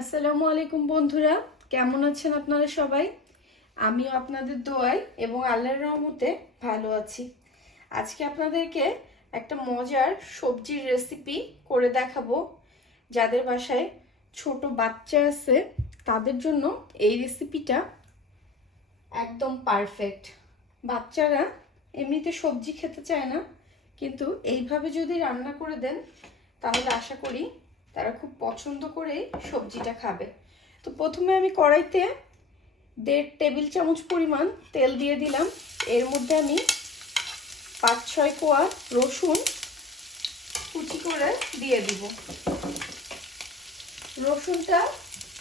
আসসালামু আলাইকুম বন্ধুরা, কেমন আছেন আপনারা সবাই? আমিও আপনাদের দোয়াই এবং আল্লাহর রহমতে ভালো আছি। আজকে আপনাদেরকে একটা মজার সবজির রেসিপি করে দেখাবো। যাদের বাসায় ছোট বাচ্চা আছে, তাদের জন্য এই রেসিপিটা একদম পারফেক্ট বাচ্চারা এমনিতে সবজি খেতে চায় না, কিন্তু এইভাবে যদি রান্না করে দেন, তাহলে আশা করি তারা খুব পছন্দ করেই সবজিটা খাবে। তো প্রথমে আমি কড়াইতে দেড় টেবিল চামচ পরিমাণ তেল দিয়ে দিলাম। এর মধ্যে আমি পাঁচ ছয় কোয়া রসুন কুচি করে দিয়ে দিব। রসুনটা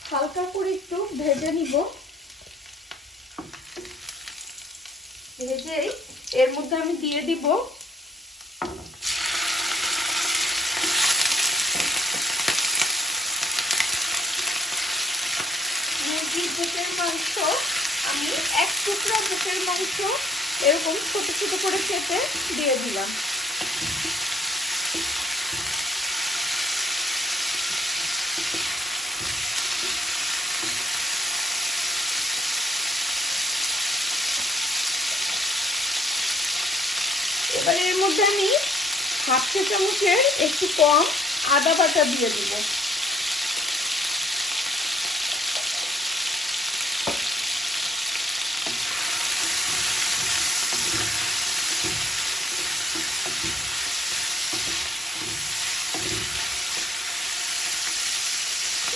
হালকা করে একটু ভেজে নিব। ভেজেই এর মধ্যে আমি দিয়ে দিব বুকের মাংস, আমি এক টুকরা বুকের মাংস এরকম ছোট ছোট করে কেটে দিয়ে দিলাম। এবার এর মধ্যে আমি হাফ চা চামচের একটু কম আদা বাটা দিয়ে দিব।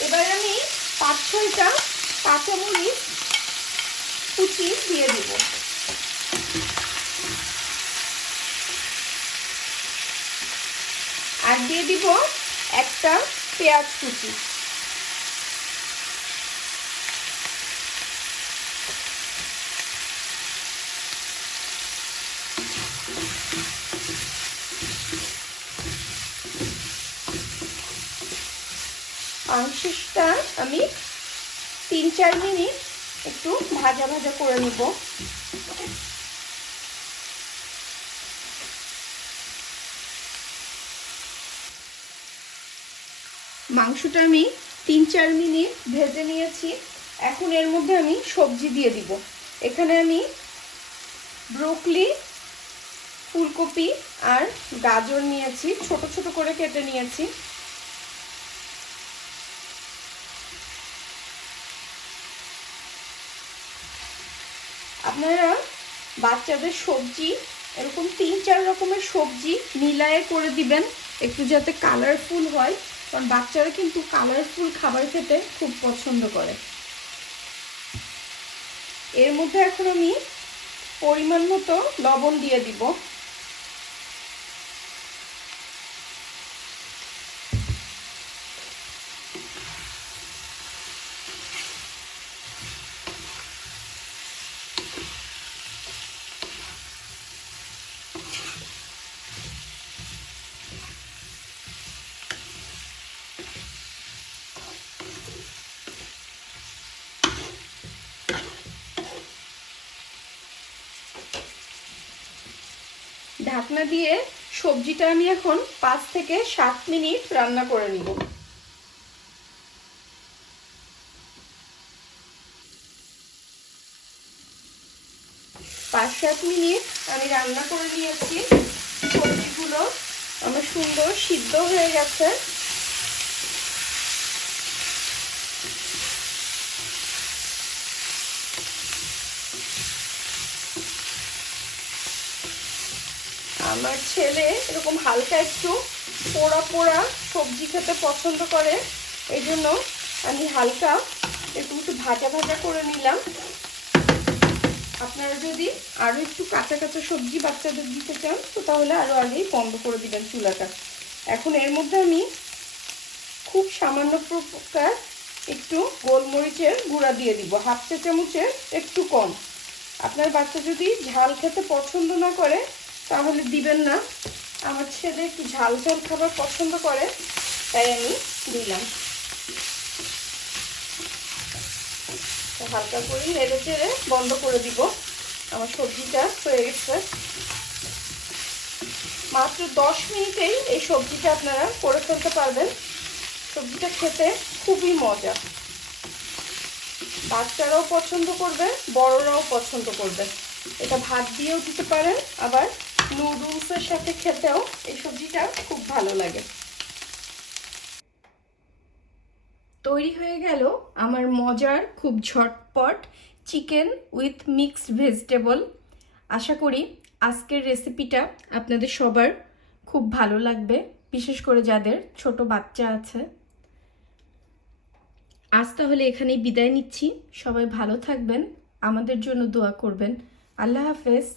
এবার আমি পাঁচ ছয়টা কাঁচামরিচ কুচি দিয়ে দেব। আর দিয়ে দিব একটা পেঁয়াজ কুচি। মাংসটা আমি তিন, চার মিনিট একটু ভাজা ভাজা করে নিব। মাংসটা আমি তিন, চার মিনিট ভেজে নিয়েছি। এখন এর মধ্যে আমি সবজি দিয়ে দিব। এখানে আমি ব্রোকলি, ফুলকপি আর গাজর নিয়েছি। ছোট ছোট করে কেটে নিয়েছি। আপনারা বাচ্চাদের সবজি, এরকম তিন চার রকমের সবজি মিলায়ে করে দিবেন, একটু যাতে কালারফুল হয়, কারণ বাচ্চারা কিন্তু কালারফুল খাবার খেতে খুব পছন্দ করে। এর মধ্যে এখন আমি পরিমাণ মতো লবণ দিয়ে দিব। ঢাকনা দিয়ে সবজিটা আমি এখন পাঁচ থেকে সাত মিনিট রান্না করে নিব। পাঁচ সাত মিনিট আমি রান্না করে নিয়েছি। সবজিগুলো আমার সুন্দর সিদ্ধ হয়ে গেছে। আমার ছেলে এরকম হালকা একটু পোড়া পোড়া সবজি খেতে পছন্দ করে, এই জন্য আমি হালকা এরকম একটু ভাজা ভাজা করে নিলাম। আপনারা যদি আরও একটু কাঁচা কাঁচা সবজি বাচ্চাদের দিতে চান, তো তাহলে আরও আগেই বন্ধ করে দিবেন চুলাটা। এখন এর মধ্যে আমি খুব সামান্য প্রকার একটু গোলমরিচের গুঁড়া দিয়ে দিব, হাফ চা চামচের একটু কম। আপনার বাচ্চা যদি ঝাল খেতে পছন্দ না করে তাহলে দিবেন না। আমার ছেলে একটু ঝাল ঝাল খাবার পছন্দ করে, তাই আমি দিলাম। হালকা করে নেড়ে চেড়ে বন্ধ করে দিব। আমার সবজিটা হয়ে গেছে। মাত্র দশ মিনিটেই এই সবজিটা আপনারা করে ফেলতে পারবেন। সবজিটা খেতে খুবই মজা। বাচ্চারাও পছন্দ করবে, বড়রাও পছন্দ করবে। এটা ভাত দিয়েও দিতে পারেন, আবার নুডলসের সাথে খেতেও এই সবজিটা খুব ভালো লাগে। তৈরি হয়ে গেল আমার মজার, খুব ঝটপট চিকেন উইথ মিক্সড ভেজিটেবল। আশা করি আজকের রেসিপিটা আপনাদের সবার খুব ভালো লাগবে, বিশেষ করে যাদের ছোট বাচ্চা আছে। আজ তাহলে এখানেই বিদায় নিচ্ছি। সবাই ভালো থাকবেন, আমাদের জন্য দোয়া করবেন। আল্লাহ হাফেজ।